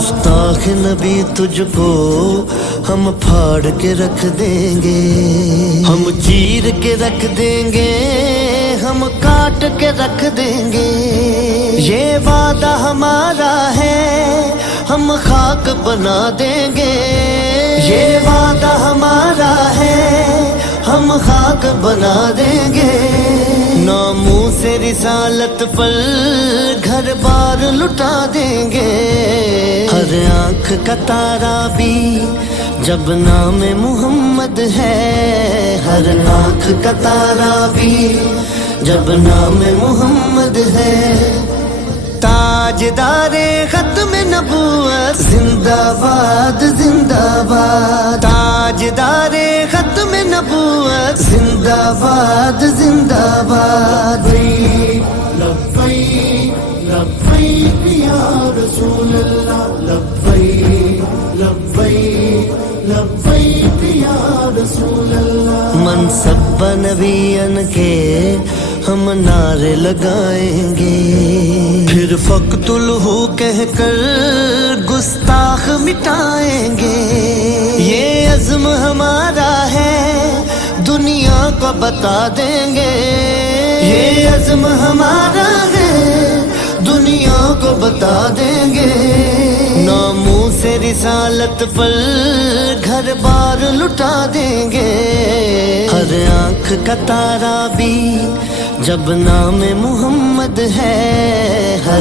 गुस्ताख नबी तुझको हम फाड़ के रख देंगे, हम चीर के रख देंगे, हम काट के रख देंगे। ये वादा हमारा है हम खाक बना देंगे, ये वादा हमारा है हम खाक बना देंगे। नामों से रिसालत पर घर बार लुटा देंगे। हर आँख का तारा भी जब नाम मोहम्मद है, हर आँख का तारा भी जब नाम मोहम्मद है। ताजदारे खत्म नबूवत जिंदाबाद जिंदाबाद, ताजदारे खत्म नबूवत जिंदाबाद जिंदाबाद। लब्बैक लब्बैक या रसूल अल्लाह, लब्बैक लब्बैक लब्बैक या रसूल अल्लाह। मनसब नबियन के हम नारे लगाएंगे, फिर फक्तुलहू कहकर गुस्ताख मिटाएंगे। ये अज़्म हमारा है दुनिया को बता देंगे, ये अज़्म हमारा है दुनिया को बता देंगे। नामों से रिसालत पर घर बार लुटा देंगे। हर आँख का तारा भी जब नाम मोहम्मद है, हर